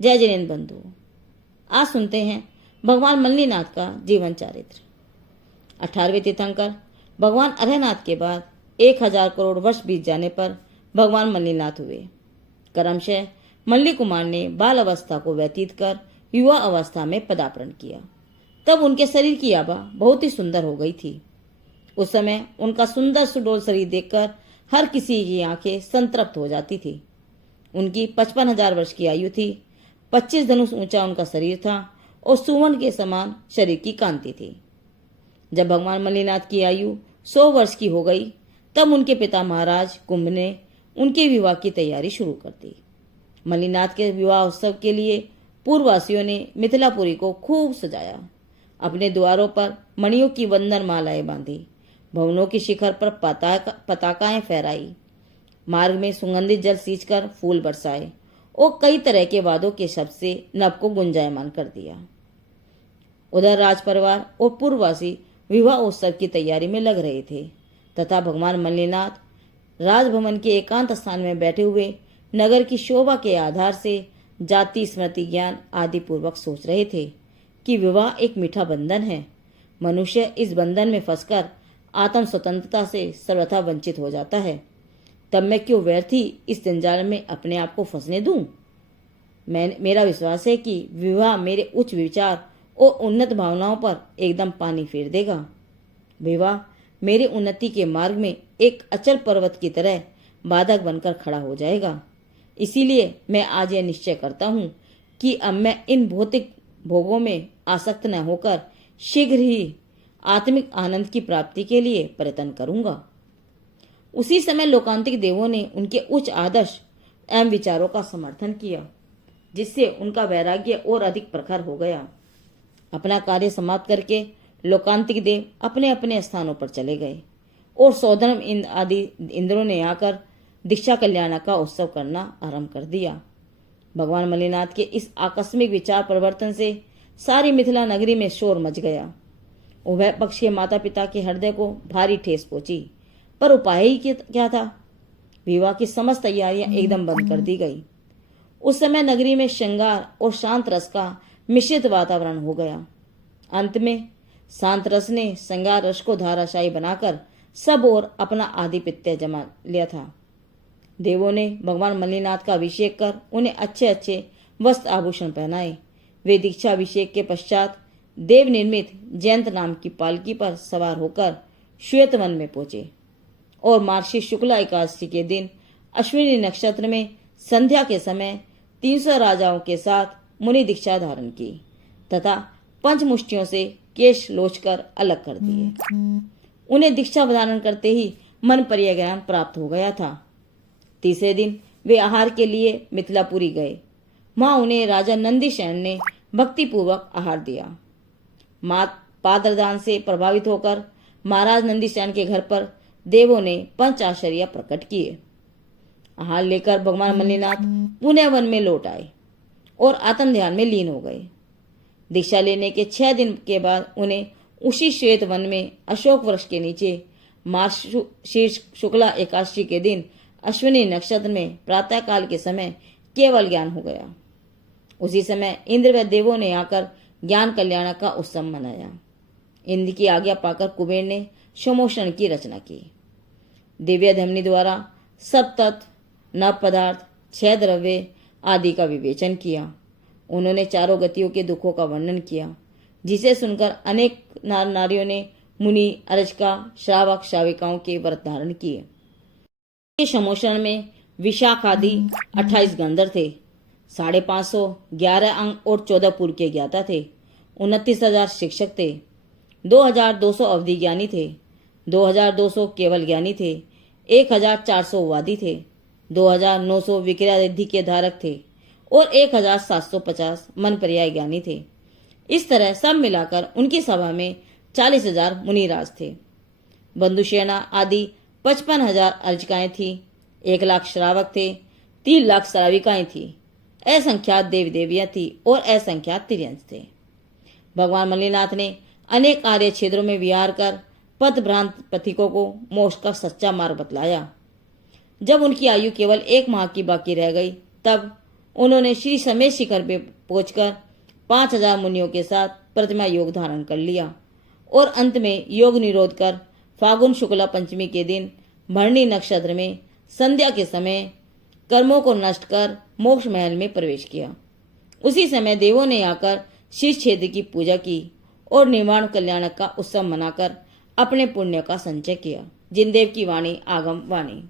जय जिनेन्द्र बंधु, आज सुनते हैं भगवान मल्लीनाथ का जीवन चरित्र। 18वें तीर्थंकर भगवान अरहनाथ के बाद 1000 करोड़ वर्ष बीत जाने पर भगवान मल्लीनाथ हुए। क्रमशः मल्ली कुमार ने बाल अवस्था को व्यतीत कर युवा अवस्था में पदार्पण किया। तब उनके शरीर की आभा बहुत ही सुंदर हो गई थी। उस समय उनका सुंदर सुडौल शरीर देखकर हर किसी की आंखें संतृप्त हो जाती थी। उनकी 55,000 वर्ष की आयु थी। 25 धनुष ऊंचा उनका शरीर था और सुवर्ण के समान शरीर की कांति थी। जब भगवान मल्लीनाथ की आयु 100 वर्ष की हो गई, तब उनके पिता महाराज कुंभ ने उनके विवाह की तैयारी शुरू कर दी। मल्लीनाथ के विवाह उत्सव के लिए पूर्ववासियों ने मिथिलापुरी को खूब सजाया। अपने द्वारों पर मणियों की वंदन मालाएं बांधी, भवनों की शिखर पर पताकाएं फहराई, मार्ग में सुगंधित जल सींचकर फूल बरसाए और कई तरह के वादों के शब्द से नभ को गुंजायमान कर दिया। उधर राज परिवार और पूर्ववासी विवाह उत्सव की तैयारी में लग रहे थे तथा भगवान मल्लीनाथ राजभवन के एकांत स्थान में बैठे हुए नगर की शोभा के आधार से जाति स्मृति ज्ञान आदि पूर्वक सोच रहे थे कि विवाह एक मीठा बंधन है। मनुष्य इस बंधन में फंसकर आत्म स्वतंत्रता से सर्वथा वंचित हो जाता है। तब मैं क्यों व्यर्थ ही इस जंजाल में अपने आप को फंसने दूं? मेरा विश्वास है कि विवाह मेरे उच्च विचार और उन्नत भावनाओं पर एकदम पानी फेर देगा। विवाह मेरे उन्नति के मार्ग में एक अचल पर्वत की तरह बाधक बनकर खड़ा हो जाएगा। इसीलिए मैं आज यह निश्चय करता हूं कि अब मैं इन भौतिक भोगों में आसक्त न होकर शीघ्र ही आत्मिक आनंद की प्राप्ति के लिए प्रयत्न करूंगा। उसी समय लोकांतिक देवों ने उनके उच्च आदर्श एवं विचारों का समर्थन किया, जिससे उनका वैराग्य और अधिक प्रखर हो गया। अपना कार्य समाप्त करके लोकांतिक देव अपने अपने स्थानों पर चले गए और सौधर्म आदि इंद्रों ने आकर दीक्षा कल्याण का उत्सव करना आरंभ कर दिया। भगवान मल्लीनाथ के इस आकस्मिक विचार परिवर्तन से सारी मिथिला नगरी में शोर मच गया। उभय पक्ष के माता पिता के हृदय को भारी ठेस पहुंची, पर उपाय ही क्या था? विवाह की समस्त तैयारियां एकदम बंद कर दी गई। उस समय नगरी में श्रृंगार और शांत रस का मिश्रित वातावरण हो गया। अंत में शांत रस ने श्रृंगार रस को धाराशायी बनाकर सब ओर अपना आधिपत्य जमा लिया था। देवों ने भगवान मल्लीनाथ का अभिषेक कर उन्हें अच्छे अच्छे वस्त्र आभूषण पहनाए। वे दीक्षा अभिषेक के पश्चात देव निर्मित जयंत नाम की पालकी पर सवार होकर श्वेत वन में पहुंचे और मार्गशीर्ष शुक्ला एकादशी के दिन अश्विनी नक्षत्र में संध्या के समय 300 राजाओं के साथ मुनि दीक्षा धारण की तथा पंचमुष्टियों से केश लोचकर अलग कर दिए। उन्हें दीक्षा धारण करते ही मन पर्य ज्ञान प्राप्त हो गया था। तीसरे दिन वे आहार के लिए मिथिलापुरी गए। वहां उन्हें राजा नंदीशयन ने भक्तिपूर्वक आहार दिया। पादरदान से प्रभावित होकर महाराज नंदीशयन के घर पर देवों ने पंच आश्चर्य प्रकट किए। आहार लेकर भगवान मल्लीनाथ पुनः वन में लौट आए और आत्म ध्यान में लीन हो गए। दीक्षा लेने के 6 दिन के बाद उन्हें उसी श्वेत वन में अशोक वृक्ष के नीचे मार्गशीर्ष शुक्ला एकादशी के दिन अश्विनी नक्षत्र में प्रातः काल के समय केवल ज्ञान हो गया। उसी समय इंद्र व देवों ने आकर ज्ञान कल्याण का उत्सव मनाया। इंद्र की आज्ञा पाकर कुबेर ने समोषण की रचना की। दिव्य धमनी द्वारा सब तत्व नव पदार्थ 6 द्रव्य आदि का विवेचन किया। उन्होंने चारों गतियों के दुखों का वर्णन किया, जिसे सुनकर अनेक नार नारियों ने मुनि अर्चका श्रावक श्राविकाओं के व्रत धारण किए। समोषण में विशाख आदि 28 गंधर्व थे, 550 11 अंग और 14 पूर्व के ज्ञाता थे, 29,000 शिक्षक थे, 2,200 अवधि ज्ञानी थे, 2,200 केवल ज्ञानी थे, 1,400 वादी थे, 2,900 विक्रिया रिद्धि के धारक थे और 1,750 मन पर्याय ज्ञानी थे। इस तरह सब मिलाकर उनकी सभा में 40,000 मुनिराज थे। बंधुसेना आदि 55,000 अर्चकाएं थी, 1 लाख श्रावक थे, 3 लाख श्राविकाएं थी, असंख्यात देव देवियां थी और असंख्यात तिर्यंश थे। भगवान मल्लीनाथ ने अनेक आर्य क्षेत्रों में विहार कर पथ भ्रांत पथिकों को मोक्ष का सच्चा मार्ग बतलाया। जब उनकी आयु केवल 1 माह की बाकी रह गई, तब उन्होंने श्री समेत शिखर पे पहुंचकर 5000 मुनियों के साथ प्रतिमा योग धारण कर लिया और अंत में योग निरोध कर फागुन शुक्ला पंचमी के दिन भरणी नक्षत्र में संध्या के समय कर्मों को नष्ट कर मोक्ष महल में प्रवेश किया। उसी समय देवों ने आकर शीश छेद की पूजा की और निर्माण कल्याणक का उत्सव मनाकर अपने पुण्य का संचय किया। जिनदेव की वाणी आगम वाणी।